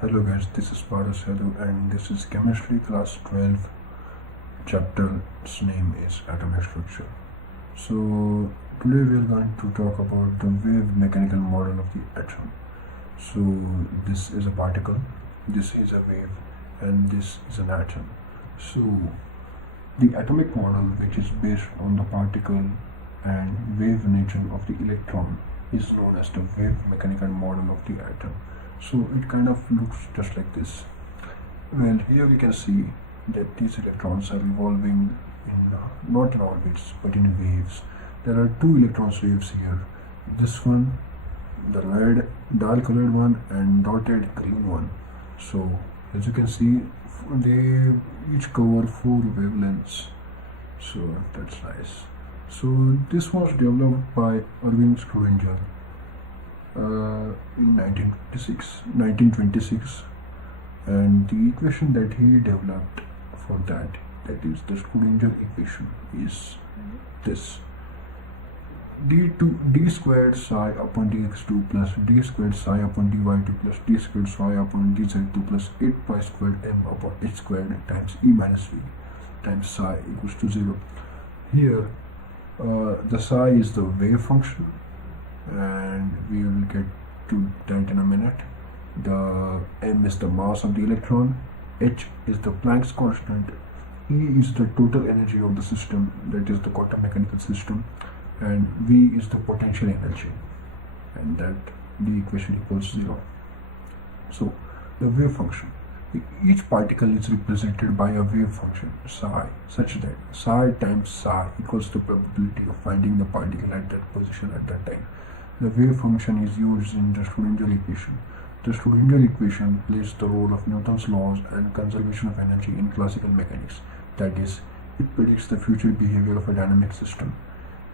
Hello guys, this is Paras Yadu and this is Chemistry Class 12. Chapter's name is Atomic Structure. So today we are going to talk about the wave mechanical model of the atom. So this is a particle, this is a wave, and this is an atom. So the atomic model, which is based on the particle and wave nature of the electron, is known as the wave mechanical model of the atom. So it kind of looks just like this. Well, here we can see that these electrons are revolving in not in orbits but in waves. There are two electron waves here. This one, the red dark colored one, and dotted green one. So as you can see, they each cover 4 wavelengths. So that's nice. So this was developed by Schrodinger in 1926, and the equation that he developed for that is the Schrodinger equation, is this: d squared psi upon dx2 plus d squared psi upon dy2 plus d squared psi upon dz2 plus 8 pi squared m upon h squared times e minus v times psi equals to 0. Here the psi is the wave function, and we will get to that in a minute. The m is the mass of the electron, h is the Planck's constant, E is the total energy of the system, that is the quantum mechanical system, and V is the potential energy, and that the equation equals 0. So the wave function, each particle is represented by a wave function psi, such that psi times psi equals the probability of finding the particle at that position at that time. The wave function is used in the Schrodinger equation. The Schrodinger equation plays the role of Newton's laws and conservation of energy in classical mechanics. That is, it predicts the future behavior of a dynamic system.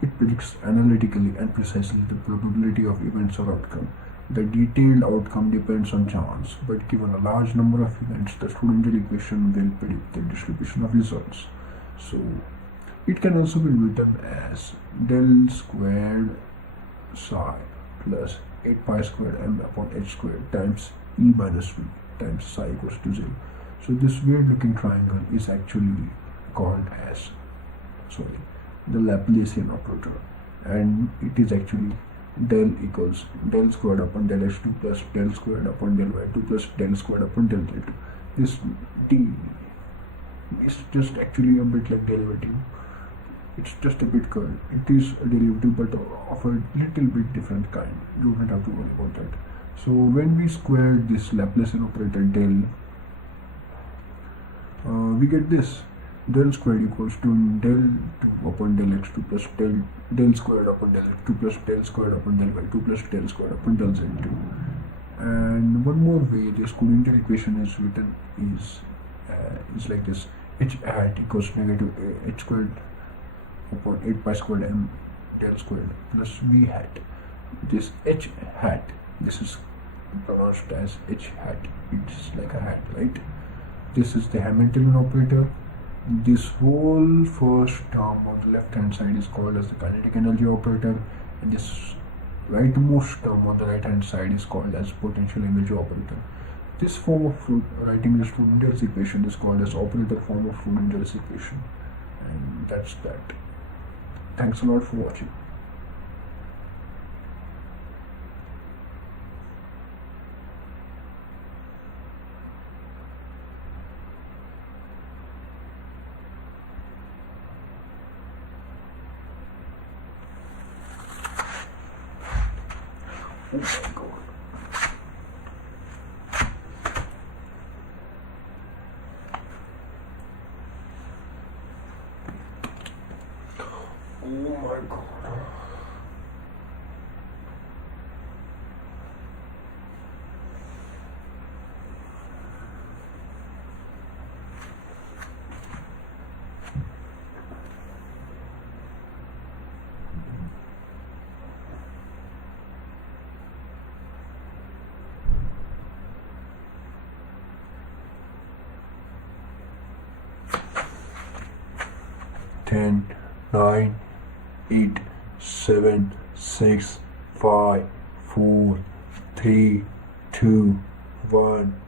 It predicts analytically and precisely the probability of events or outcome. The detailed outcome depends on chance, but given a large number of events, the Schrodinger equation will predict the distribution of results. So it can also be written as del squared psi plus 8 pi squared m upon h squared times e minus v times psi equals to 0. So this weird looking triangle is actually called as the Laplacian operator, and it is actually del equals del squared upon del h2 plus del squared upon del y2 plus del squared upon del z2. This d is just actually a bit like derivative. It's just a bit curved. It is a derivative but of a little bit different kind. You don't have to worry about that. So when we square this Laplacian operator del, we get this: del squared equals to del 2 upon del x2 plus del squared upon del x2 plus del squared upon del y2 plus del squared upon del z2. And one more way this Schrodinger equation is written is like this: h hat equals negative h squared upon 8 pi squared m del squared plus v hat. This h hat, this is pronounced as h hat. It's like a hat, right? This is the Hamiltonian operator. This whole first term on the left hand side is called as the kinetic energy operator, and this rightmost term on the right hand side is called as potential energy operator. This form of writing the Schrodinger's equation is called as operator form of Schrodinger's equation, and that's that. Thanks a lot for watching. Oh my god. Oh my god. Ten, 9, 8, 7, 6, 5, 4, 3, 2, 1.